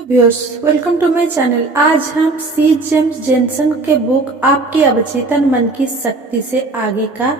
Hello viewers, welcome to my channel. आज हम C James Jensen के बुक आपके अवचेतन मन की शक्ति से आगे का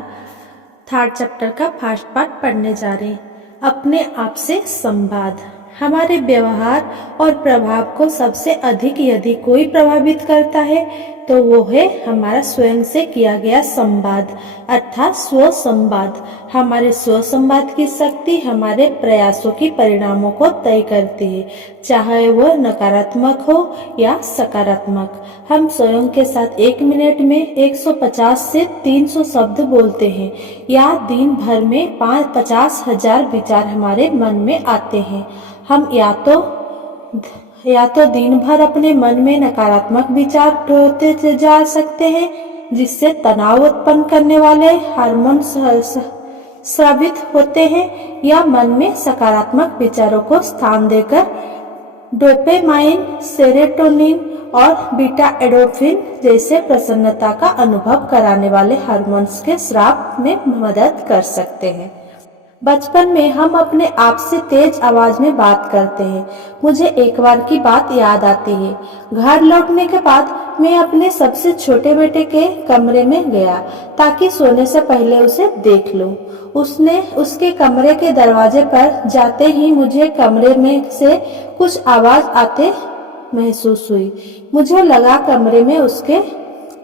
थर्ड चैप्टर का फर्स्ट पार्ट पढ़ने जा रहे हैं। अपने आप से संवाद। हमारे व्यवहार और प्रभाव को सबसे अधिक यदि कोई प्रभावित करता है तो वो है हमारा स्वयं से किया गया संवाद अर्थात स्व संवाद। हमारे स्व संवाद की शक्ति हमारे प्रयासों की परिणामों को तय करती है, चाहे वो नकारात्मक हो या सकारात्मक। हम स्वयं के साथ 1 मिनट में 150 से 300 शब्द बोलते हैं या दिन भर में 50,000 विचार हमारे मन में आते हैं। हम या तो दिन भर अपने मन में नकारात्मक विचार ढोते जा सकते हैं, जिससे तनाव उत्पन्न करने वाले हार्मोन स्रावित होते हैं, या मन में सकारात्मक विचारों को स्थान देकर डोपामाइन, सेरोटोनिन और बीटा एंडोर्फिन जैसे प्रसन्नता का अनुभव कराने वाले हार्मोन्स के स्राव में मदद कर सकते हैं। बचपन में हम अपने आप से तेज आवाज में बात करते हैं। मुझे एक बार की बात याद आती है। घर लौटने के बाद मैं अपने सबसे छोटे बेटे के कमरे में गया ताकि सोने से पहले उसे देख लूं। उसके कमरे के दरवाजे पर जाते ही मुझे कमरे में से कुछ आवाज आते महसूस हुई। मुझे लगा कमरे में उसके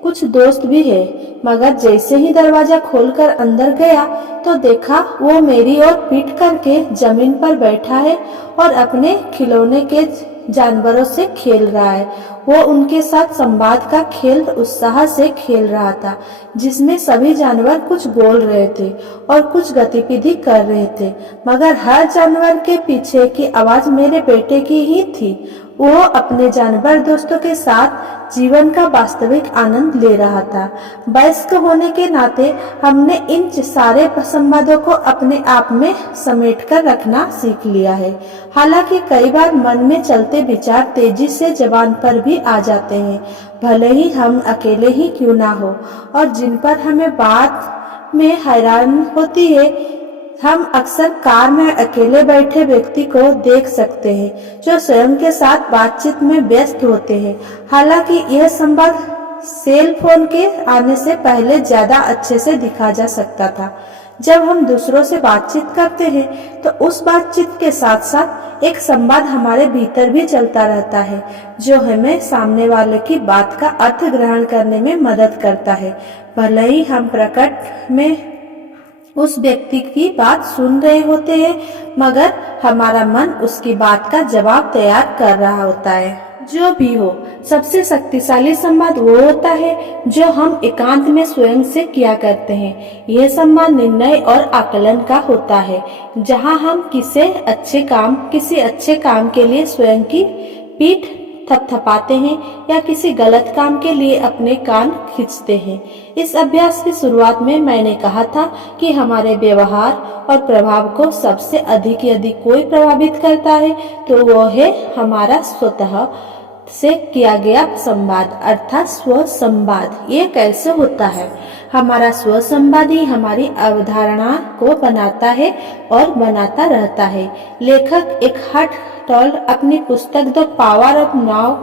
कुछ दोस्त भी है, मगर जैसे ही दरवाजा खोलकर अंदर गया तो देखा वो मेरी ओर पीठ करके जमीन पर बैठा है और अपने खिलौने के जानवरों से खेल रहा है। वो उनके साथ संवाद का खेल उत्साह से खेल रहा था, जिसमें सभी जानवर कुछ बोल रहे थे और कुछ गतिविधि कर रहे थे, मगर हर जानवर के पीछे की आवाज मेरे बेटे की ही थी। वो अपने जानवर दोस्तों के साथ जीवन का वास्तविक आनंद ले रहा था। वयस्क होने के नाते हमने इन सारे संवादों को अपने आप में समेटकर रखना सीख लिया है। हालांकि कई बार मन में चलते विचार तेजी से जबान पर भी आ जाते हैं, भले ही हम अकेले ही क्यों ना हो, और जिन पर हमें बात में हैरान होती है। हम अक्सर कार में अकेले बैठे व्यक्ति को देख सकते हैं जो स्वयं के साथ बातचीत में व्यस्त होते हैं। हालांकि यह संवाद सेल फोन के आने से पहले ज्यादा अच्छे से दिखा जा सकता था। जब हम दूसरों से बातचीत करते हैं तो उस बातचीत के साथ साथ एक संवाद हमारे भीतर भी चलता रहता है, जो हमें सामने वाले की बात का अर्थ ग्रहण करने में मदद करता है। भले ही हम प्रकट में उस व्यक्ति की बात सुन रहे होते हैं, मगर हमारा मन उसकी बात का जवाब तैयार कर रहा होता है। जो भी हो, सबसे शक्तिशाली संवाद वो होता है जो हम एकांत में स्वयं से किया करते हैं। यह संवाद निर्णय और आकलन का होता है, जहां हम किसी अच्छे काम के लिए स्वयं की पीठ थपथपाते हैं या किसी गलत काम के लिए अपने कान खींचते हैं। इस अभ्यास की शुरुआत में मैंने कहा था कि हमारे व्यवहार और प्रभाव को सबसे अधिक यदि कोई प्रभावित करता है तो वो है हमारा स्वतः से किया गया संवाद अर्थात स्व संवाद। ये कैसे होता है? हमारा स्व संवाद ही हमारी अवधारणा को बनाता है और बनाता रहता है। लेखक एकहार्ट टोल अपनी पुस्तक द पावर ऑफ नाउ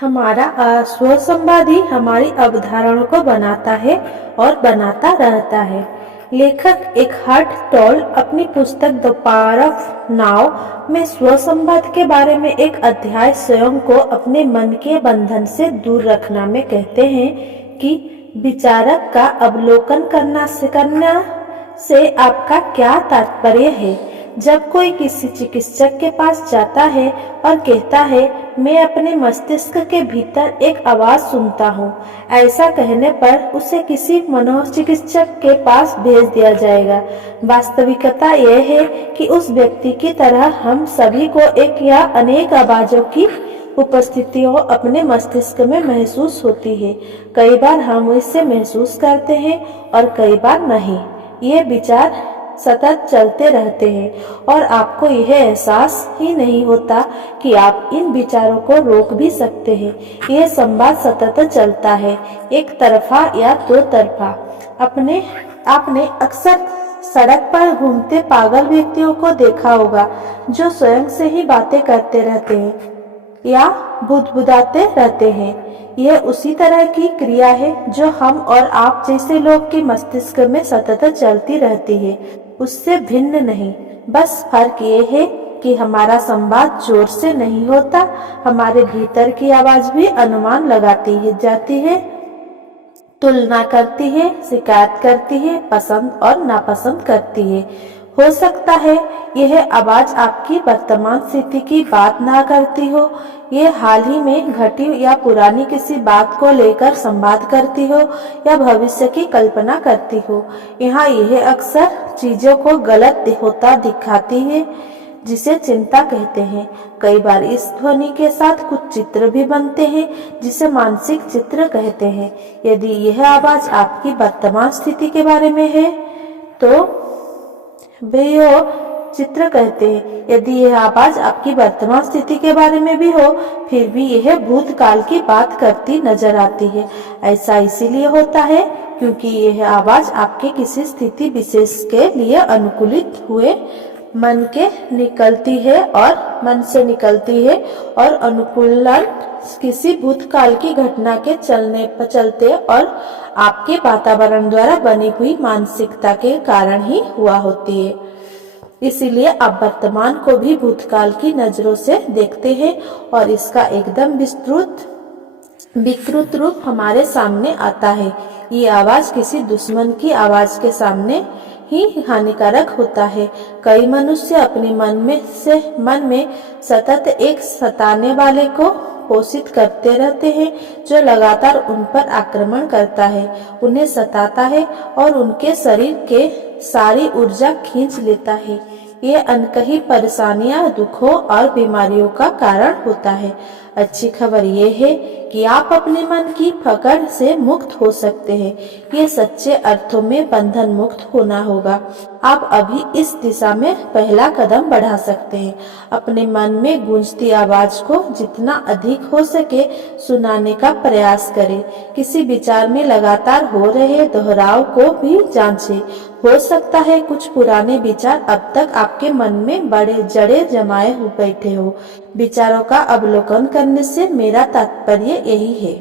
हमारा स्व संवाद ही हमारी अवधारणा को बनाता है और बनाता रहता है। लेखक एकहार्ट टोल अपनी पुस्तक द पावर ऑफ नाउ में स्व संवाद के बारे में एक अध्याय स्वयं को अपने मन के बंधन से दूर रखना में कहते हैं कि विचारक का अवलोकन करना से आपका क्या तात्पर्य है? जब कोई किसी चिकित्सक के पास जाता है और कहता है मैं अपने मस्तिष्क के भीतर एक आवाज सुनता हूँ, ऐसा कहने पर उसे किसी मनोचिकित्सक के पास भेज दिया जाएगा। वास्तविकता यह है कि उस व्यक्ति की तरह हम सभी को एक या अनेक आवाजों की उपस्थितियों अपने मस्तिष्क में महसूस होती है। कई बार हम इसे महसूस करते हैं और कई बार नहीं। ये विचार सतत चलते रहते हैं और आपको यह एहसास ही नहीं होता कि आप इन विचारों को रोक भी सकते हैं। यह संवाद सतत चलता है, एक तरफा या दो तरफा। आपने अक्सर सड़क पर घूमते पागल व्यक्तियों को देखा होगा जो स्वयं से ही बातें करते रहते हैं। या बुदबुदाते रहते हैं। यह उसी तरह की क्रिया है जो हम और आप जैसे लोग के मस्तिष्क में सतत चलती रहती है, उससे भिन्न नहीं। बस फर्क ये है कि हमारा संवाद जोर से नहीं होता, हमारे भीतर की आवाज भी अनुमान लगाती है जाती है, तुलना करती है, शिकायत करती है, पसंद और नापसंद करती है। हो सकता है यह आवाज आपकी वर्तमान स्थिति की बात ना करती हो, ये हाल ही में घटी या पुरानी किसी बात को लेकर संवाद करती हो या भविष्य की कल्पना करती हो। यहाँ यह अक्सर चीजों को गलत होता दिखाती है, जिसे चिंता कहते हैं। कई बार इस ध्वनि के साथ कुछ चित्र भी बनते हैं, जिसे मानसिक चित्र कहते हैं। यदि यह आवाज आपकी वर्तमान स्थिति के बारे में है तो वे चित्र कहते हैं। यदि यह आवाज आपकी वर्तमान स्थिति के बारे में भी हो, फिर भी यह भूतकाल की बात करती नजर आती है। ऐसा इसीलिए होता है क्योंकि यह आवाज आपके किसी स्थिति विशेष के लिए अनुकूलित हुए मन से निकलती है और अनुकूलन किसी भूतकाल की घटना के चलते और आपके वातावरण द्वारा बनी हुई मानसिकता के कारण ही हुआ होती है। इसीलिए आप वर्तमान को भी भूतकाल की नजरों से देखते हैं और इसका एकदम विकृत रूप हमारे सामने आता है। ये आवाज किसी दुश्मन की आवाज के सामने ही हानिकारक होता है। कई मनुष्य अपने मन में सतत एक सताने वाले को पोषित करते रहते हैं, जो लगातार उन पर आक्रमण करता है, उन्हें सताता है और उनके शरीर के सारी ऊर्जा खींच लेता है। ये अनकही परेशानियां, दुखों और बीमारियों का कारण होता है। अच्छी खबर ये है कि आप अपने मन की पकड़ से मुक्त हो सकते हैं। ये सच्चे अर्थों में बंधन मुक्त होना होगा। आप अभी इस दिशा में पहला कदम बढ़ा सकते हैं। अपने मन में गूंजती आवाज को जितना अधिक हो सके सुनाने का प्रयास करें। किसी विचार में लगातार हो रहे दोहराव को भी जांचें। हो सकता है कुछ पुराने विचार अब तक आपके मन में बड़े जड़े जमाए हुए बैठे हो। विचारों का अवलोकन करने से मेरा तात्पर्य यही है।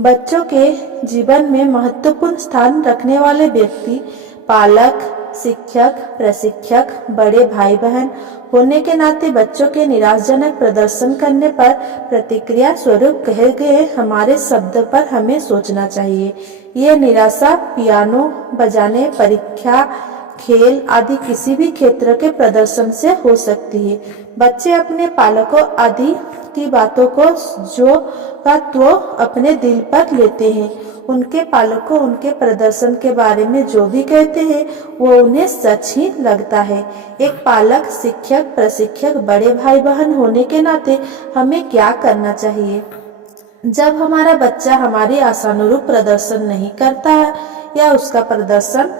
बच्चों के जीवन में महत्वपूर्ण स्थान रखने वाले व्यक्ति, पालक, शिक्षक, प्रशिक्षक, बड़े भाई बहन होने के नाते बच्चों के निराशाजनक प्रदर्शन करने पर प्रतिक्रिया स्वरूप कहे गए हमारे शब्द पर हमें सोचना चाहिए। ये निराशा पियानो बजाने, परीक्षा, खेल आदि किसी भी क्षेत्र के प्रदर्शन से हो सकती है। बच्चे अपने पालकों आदि की बातों को तो अपने दिल पर लेते हैं। उनके पालकों उनके प्रदर्शन के बारे में जो भी कहते हैं वो उन्हें सच ही लगता है। एक पालक, शिक्षक, प्रशिक्षक, बड़े भाई बहन होने के नाते हमें क्या करना चाहिए? जब हमारा बच्चा हमारी आशानुरूप प्रदर्शन नहीं करता है या उसका प्रदर्शन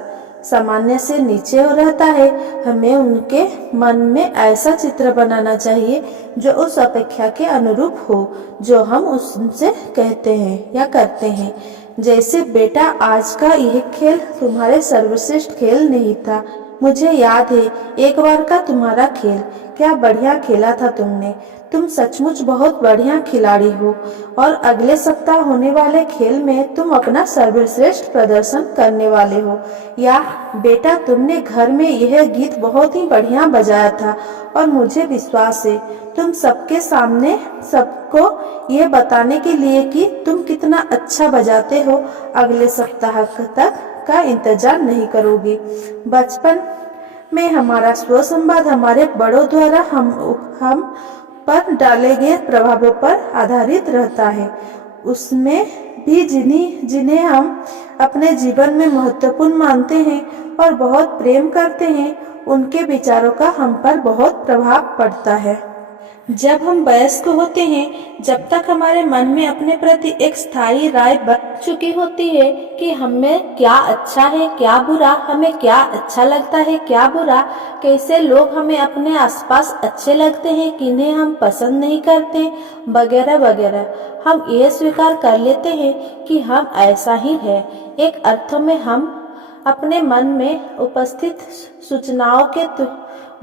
सामान्य से नीचे हो रहता है, हमें उनके मन में ऐसा चित्र बनाना चाहिए जो उस अपेक्षा के अनुरूप हो जो हम उनसे कहते हैं या करते हैं। जैसे, बेटा, आज का यह खेल तुम्हारे सर्वश्रेष्ठ खेल नहीं था। मुझे याद है एक बार का तुम्हारा खेल, क्या बढ़िया खेला था तुमने। तुम सचमुच बहुत बढ़िया खिलाड़ी हो और अगले सप्ताह होने वाले खेल में तुम अपना सर्वश्रेष्ठ प्रदर्शन करने वाले हो। या, बेटा, तुमने घर में यह गीत बहुत ही बढ़िया बजाया था और मुझे विश्वास है तुम सबके सामने सबको ये बताने के लिए कि तुम कितना अच्छा बजाते हो अगले सप्ताह तक का इंतजार नहीं करोगे। बचपन में हमारा स्व संवाद हमारे बड़ों द्वारा हम पर डाले गए प्रभावों पर आधारित रहता है। उसमें भी जिन्हें हम अपने जीवन में महत्वपूर्ण मानते हैं और बहुत प्रेम करते हैं, उनके विचारों का हम पर बहुत प्रभाव पड़ता है। जब हम वयस्क होते हैं, जब तक हमारे मन में अपने प्रति एक स्थायी राय बन चुकी होती है कि हमें क्या अच्छा है, क्या बुरा, हमें क्या अच्छा लगता है, क्या बुरा, कैसे लोग हमें अपने आसपास अच्छे लगते हैं, किन्हें हम पसंद नहीं करते, वगैरह वगैरह, हम ये स्वीकार कर लेते हैं कि हम ऐसा ही है। एक अर्थ में हम अपने मन में उपस्थित सूचनाओं के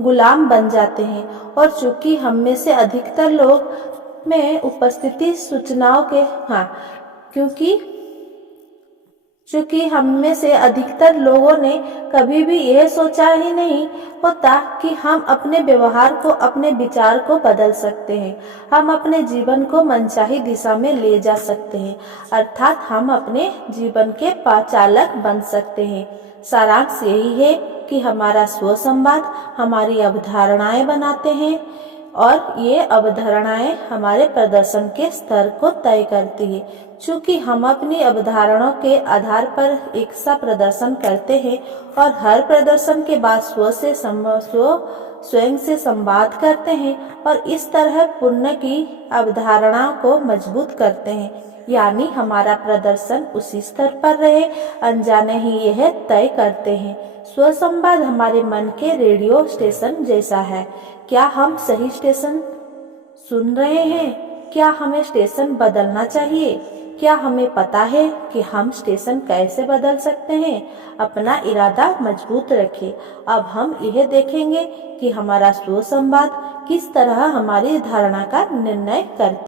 गुलाम बन जाते हैं और चूंकि हम में से अधिकतर लोग में उपस्थिति सूचनाओं के क्योंकि हम में से अधिकतर लोगों ने कभी भी यह सोचा ही नहीं होता कि हम अपने व्यवहार को, अपने विचार को बदल सकते हैं। हम अपने जीवन को मनचाही दिशा में ले जा सकते हैं, अर्थात हम अपने जीवन के चालक बन सकते हैं। सारांश यही है कि हमारा स्व संवाद हमारी अवधारणाएं बनाते हैं और ये अवधारणाएं हमारे प्रदर्शन के स्तर को तय करती है। चूंकि हम अपनी अवधारणाओं के आधार पर एक सा प्रदर्शन करते हैं और हर प्रदर्शन के बाद स्वयं से संवाद करते हैं और इस तरह पुण्य की अवधारणाओं को मजबूत करते हैं, यानी हमारा प्रदर्शन उसी स्तर पर रहे, अनजाने ही यह तय करते हैं। स्वसंवाद हमारे मन के रेडियो स्टेशन जैसा है। क्या हम सही स्टेशन सुन रहे हैं? क्या हमें स्टेशन बदलना चाहिए? क्या हमें पता है कि हम स्टेशन कैसे बदल सकते हैं? अपना इरादा मजबूत रखें। अब हम यह देखेंगे कि हमारा स्वसंवाद किस तरह हमारी धारणा का निर्णय करता है।